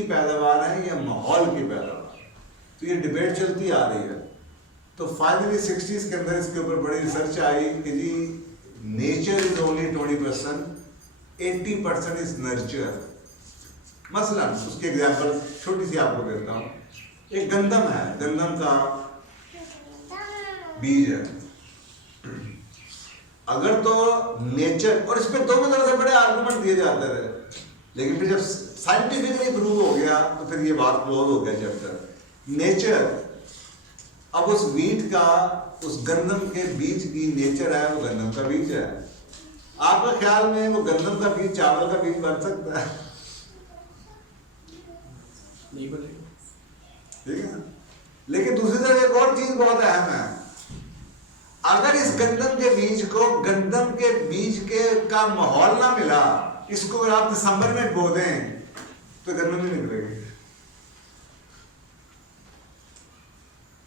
की पैदावार है या माहौल की पैदावार? तो ये डिबेट चलती आ रही है। तो फाइनली 60s के अंदर इसके ऊपर बड़ी रिसर्च आई कि जी nature is only 20%, 80% is nurture. मसलन उसकी एग्जाम्पल छोटी सी आपको देता हूँ। एक गंदम है, गंदम का बीज है। अगर तो नेचर, और इस पे दोनों तरह से बड़े आर्गुमेंट दिए जाते थे, लेकिन फिर जब साइंटिफिकली प्रूव हो गया तो फिर ये बात क्लोज हो गया चैप्टर। नेचर, अब उस वीट का, उस गंदम के बीज की नेचर है, वो गंदम का बीज है। आपका ख्याल में वो गंदम का बीज चावल का बीज बन सकता है? नहीं बनेगा, ठीक है। लेकिन दूसरी तरफ एक और चीज बहुत अहम है। अगर इस गंदम के बीज को, गंदम के बीज के का माहौल ना मिला, इसको अगर आप दिसंबर में बो दें तो गंदम नहीं निकलेगी।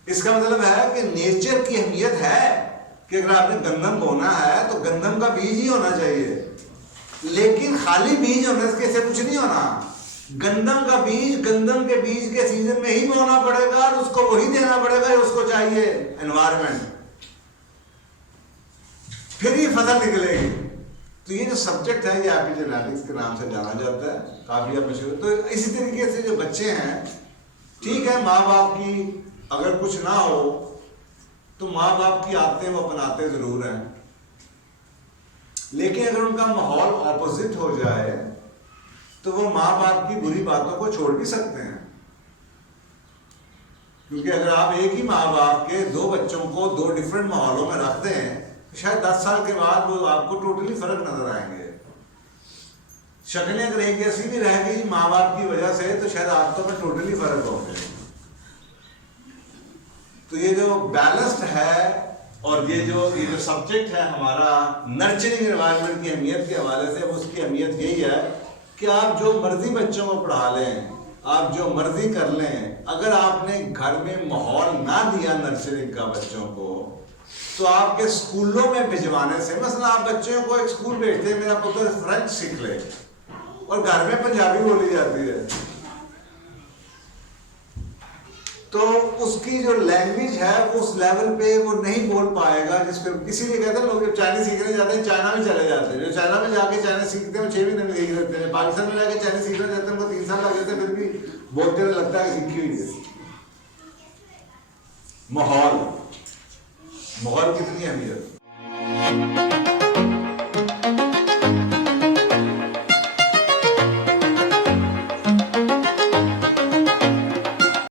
इसका मतलब है कि नेचर की अहमियत है कि अगर आपने गंदम बोना है तो गंदम का बीज ही होना चाहिए। लेकिन खाली बीज होने से कुछ नहीं होना। गंदम का बीज, गंदम के बीज के सीजन में ही बोना पड़ेगा और उसको वही देना पड़ेगा जो उसको चाहिए, एनवायरमेंट, फिर ही फसल निकलेगी। तो ये जो सब्जेक्ट है ये एपिजेनेटिक्स के नाम से जाना जाता है, काफी मशहूर। तो इसी तरीके से जो बच्चे हैं, ठीक है, माँ बाप की अगर कुछ ना हो तो माँ बाप की आदतें वो अपनाते जरूर हैं, लेकिन अगर उनका माहौल ऑपोजिट हो जाए तो वो माँ बाप की बुरी बातों को छोड़ भी सकते हैं। क्योंकि अगर आप एक ही माँ बाप के दो बच्चों को दो डिफरेंट माहौलों में रखते हैं तो शायद 10 साल के बाद वो आपको टोटली फर्क नजर आएंगे। शक्लें अगर एक जैसी भी रहेगी माँ बाप की वजह से तो शायद आदतों में टोटली फर्क होंगे। तो ये जो बैलेंस्ड है और ये जो सब्जेक्ट है हमारा नर्चरिंग एनवायरनमेंट की अहमियत के हवाले से, उसकी अहमियत यही है कि आप जो मर्जी बच्चों को पढ़ा लें, आप जो मर्जी कर लें, अगर आपने घर में माहौल ना दिया नर्चरिंग का बच्चों को, तो आपके स्कूलों में भिजवाने से, मसलन आप बच्चों को एक स्कूल भेजते हैं, मेरा पुत्र फ्रेंच सीख ले, और घर में पंजाबी बोली जाती है, तो उसकी जो लैंग्वेज है उस लेवल पे वो नहीं बोल पाएगा जिस पे, इसीलिए कहते हैं लोग जब चाइनीज सीखने जाते हैं चाइना में चले जाते हैं। जो चाइना में जाके चाइनीज सीखते हैं 6 महीने में सीख लेते हैं। पाकिस्तान में जाके चाइनीज सीखने जाते हैं उनको 3 साल लग जाते हैं, फिर भी बोलते हुए लगता है सीखी हुई है। माहौल, माहौल कितनी अहमियत।